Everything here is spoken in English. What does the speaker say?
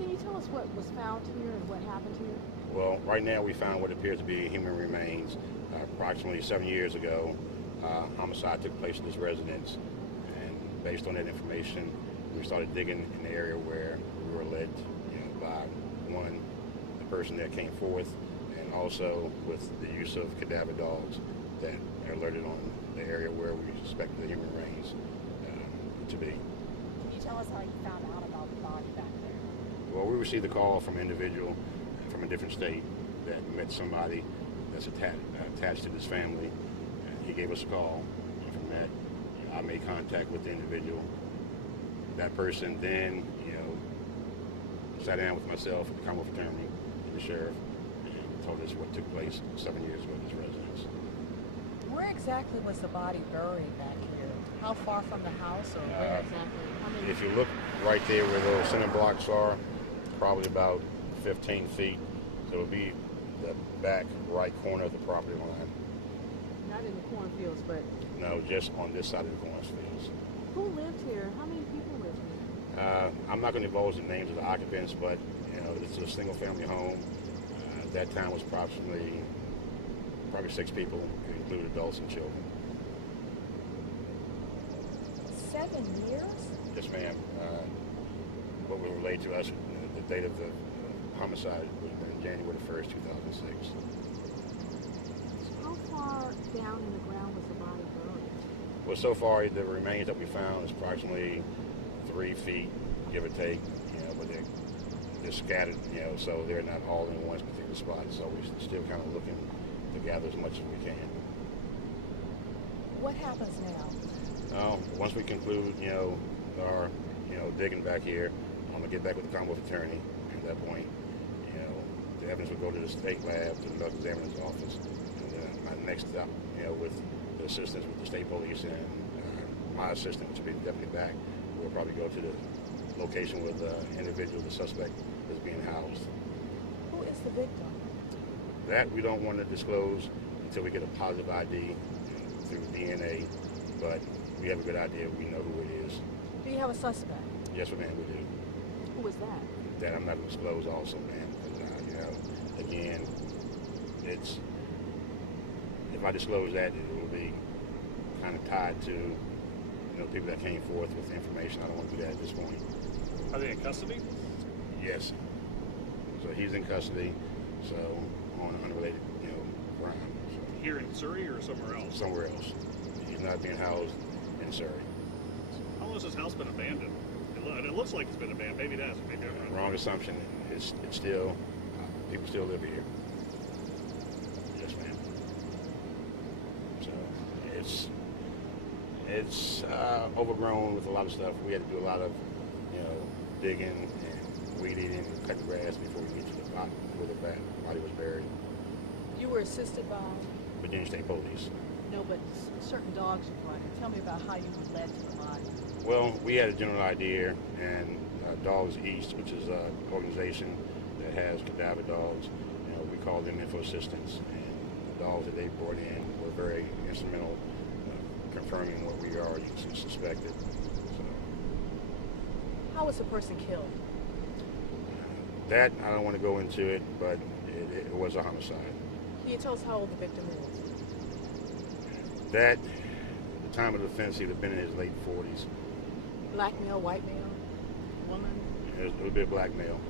Can you tell us what was found here and what happened here? Well, right now we found what appears to be human remains. Approximately 7 years ago, homicide took place at this residence, and based on that information, we started digging in the area where we were led, by one, the person that came forth, and also with the use of cadaver dogs that are alerted on the area where we suspect the human remains to be. Can you tell us how you found out about the body back there? Well, we received a call from an individual from a different state that met somebody that's attached to this family. And he gave us a call, and from that, I made contact with the individual. That person then, sat down with myself, the Commonwealth Attorney, and the sheriff, and told us what took place 7 years ago at this residence. Where exactly was the body buried back here? How far from the house, or where exactly? If you look right there where those center blocks are, probably about 15 feet. So it would be the back right corner of the property line. Not in the cornfields, but... No, just on this side of the cornfields. Who lived here? How many people lived here? I'm not going to divulge the names of the occupants, but it's a single-family home. At that time was probably 6 people, to include adults and children. 7 years? Yes, ma'am. What was relayed to us, the date of the homicide was January 1st, 2006. How far down in the ground was the body buried? Well, so far the remains that we found is approximately 3 feet, give or take. But they're scattered. So they're not all in one particular spot. So we're still kind of looking to gather as much as we can. What happens now? Once we conclude, our digging back here, I'm gonna get back with the Commonwealth Attorney. At that point, the evidence will go to the state lab, to the medical examiner's office, and then my next step, with the assistance with the state police and my assistant, which will be the deputy back, we'll probably go to the location where the individual, the suspect, is being housed. Who is the victim? That we don't want to disclose until we get a positive ID through DNA, but we have a good idea. We know who it is. Do you have a suspect? Yes, ma'am, we do. Who was that? That I'm not going to disclose also, ma'am. Again, if I disclose that, it will be kind of tied to, people that came forth with information. I don't want to do that at this point. Are they in custody? Yes. So he's in custody, so on unrelated, crime. So. Here in Surry or somewhere else? Somewhere else. He's not being housed in Surry. How long has this house been abandoned? It looks like it's been abandoned. Maybe it hasn't. Maybe I'm wrong assumption. It's still, people still live here. Yes, ma'am. So it's overgrown with a lot of stuff. We had to do a lot of, digging and weed eating and cutting grass before we get to the spot where the body was buried. You were assisted by? Virginia State Police. No, but certain dogs you brought in. Tell me about how you were led to the body. Well, we had a general idea, and Dogs East, which is an organization that has cadaver dogs, we call them info assistants, and the dogs that they brought in were very instrumental confirming what we already suspected. So, how was the person killed? That, I don't want to go into it, but it was a homicide. Can you tell us how old the victim is? That, the time of the offense, he'd have been in his late 40s. Black male, white male, woman? It would be a black male.